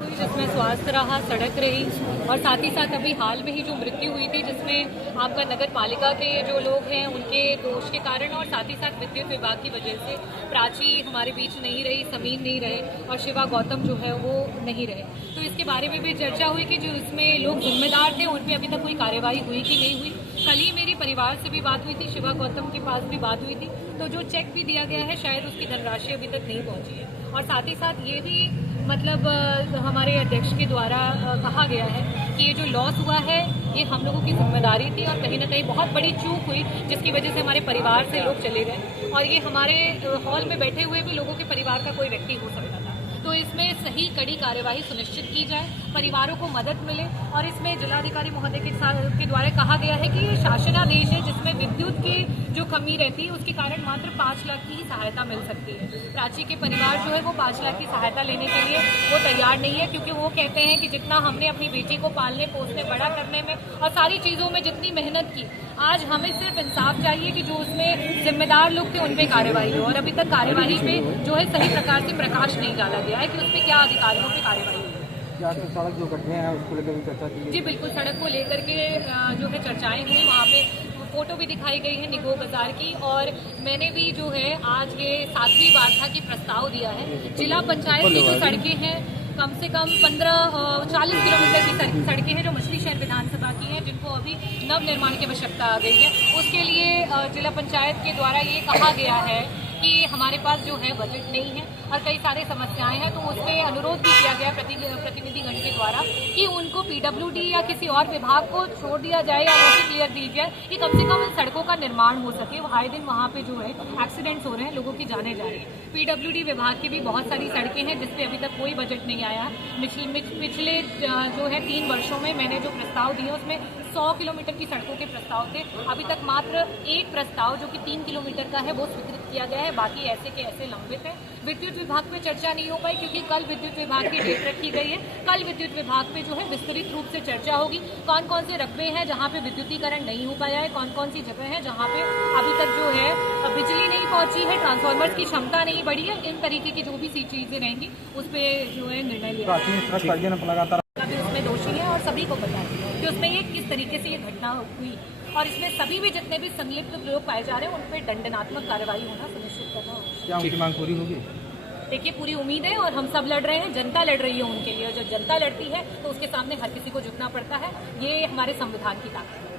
जिसमें स्वास्थ्य रहा, सड़क रही और साथ ही साथ अभी हाल में ही जो मृत्यु हुई थी जिसमें आपका नगर पालिका के जो लोग हैं उनके दोष के कारण और साथ ही साथ विद्युत विभाग की वजह से प्राची हमारे बीच नहीं रही, समीन नहीं रहे और शिवा गौतम जो है वो नहीं रहे। तो इसके बारे में भी चर्चा हुई कि जो इसमें लोग जिम्मेदार थे उन पर अभी तक कोई कार्यवाही हुई कि नहीं हुई। कल ही मेरी परिवार से भी बात हुई थी, शिवा गौतम के पास भी बात हुई थी, तो जो चेक भी दिया गया है शायद उसकी धनराशि अभी तक नहीं पहुंची है। और साथ ही साथ ये भी मतलब हमारे अध्यक्ष के द्वारा कहा गया है कि ये जो लॉस हुआ है ये हम लोगों की जिम्मेदारी थी और कहीं ना कहीं बहुत बड़ी चूक हुई जिसकी वजह से हमारे परिवार से लोग चले गए और ये हमारे हॉल में बैठे हुए भी लोगों के परिवार का कोई व्यक्ति हो सकता था। तो इसमें सही कड़ी कार्यवाही सुनिश्चित की जाए, परिवारों को मदद मिले और इसमें जिलाधिकारी महोदय के द्वारा कहा गया है कि ये शासनादेश है जिसमें विद्युत की जो कमी रहती है उसके कारण मात्र 5 लाख की ही सहायता मिल सकती है। प्राची के परिवार जो है वो 5 लाख की सहायता लेने के लिए वो तैयार नहीं है क्योंकि वो कहते हैं कि जितना हमने अपनी बेटी को पालने पोसने बड़ा करने में और सारी चीज़ों में जितनी मेहनत की, आज हमें सिर्फ इंसाफ चाहिए कि जो उसमें जिम्मेदार लोग थे उन पर कार्रवाई हो और अभी तक कार्यवाही पे जो है सही प्रकार से प्रकाश नहीं डाला गया है कि उस पर क्या अधिकारियों की कार्रवाई हुई। सड़क जो घटना है उसको लेकर भी चर्चा की? जी बिल्कुल, सड़क को लेकर के जो है चर्चाएं हुई, वहाँ पे फोटो भी दिखाई गई है निगो बाजार की और मैंने भी जो है आज ये 7वीं बार था कि प्रस्ताव दिया है। जिला पंचायत की जो सड़कें हैं कम से कम 40 किलोमीटर की सड़कें हैं जो मछली शहर विधानसभा की हैं जिनको अभी नव निर्माण की आवश्यकता आ गई है। उसके लिए जिला पंचायत के द्वारा ये कहा गया है कि हमारे पास जो है बजट नहीं है और कई सारे समस्याएं हैं, तो उसमें अनुरोध भी किया गया प्रतिनिधिगण के द्वारा कि उनको पीडब्ल्यूडी या किसी और विभाग को छोड़ दिया जाए या नोटिस क्लियर दी जाए कि कम से कम सड़कों का निर्माण हो सके। आए दिन वहाँ पे जो है एक्सीडेंट्स हो रहे हैं, लोगों की जाने जा रही है। पीडब्ल्यूडी विभाग की भी बहुत सारी सड़कें हैं जिसपे अभी तक कोई बजट नहीं आया। पिछले जो है 3 वर्षों में मैंने जो प्रस्ताव दिए उसमें 100 किलोमीटर की सड़कों के प्रस्ताव थे। अभी तक मात्र एक प्रस्ताव जो कि 3 किलोमीटर का है वो स्वीकृत किया गया है, बाकी ऐसे के ऐसे लंबित है। विद्युत विभाग में चर्चा नहीं हो पाई क्योंकि कल विद्युत विभाग की डेट रखी गई है। कल विद्युत विभाग पे जो है विस्तृत रूप से चर्चा होगी, कौन कौन से रकबे हैं जहाँ पे विद्युतीकरण नहीं हो पाया है, कौन कौन सी जगह है जहाँ पे अभी तक जो है बिजली नहीं पहुंची है, ट्रांसफार्मर्स की क्षमता नहीं बढ़ी है। इन तरीके की जो भी चीजें रहेंगी उस पर जो है निर्णय लिया अभी उसमें दोषी है और सभी को पता है कि उसमें ये किस तरीके से ये घटना हुई और इसमें सभी भी जितने भी संलिप्त लोग पाए जा रहे हैं उन पर दंडात्मक कार्रवाई होना सुनिश्चित करना होगा। क्या उनकी मांग पूरी होगी? देखिए, पूरी उम्मीद है और हम सब लड़ रहे हैं, जनता लड़ रही है उनके लिए। जब जनता लड़ती है तो उसके सामने हर किसी को झुकना पड़ता है। ये हमारे संविधान की ताकत है।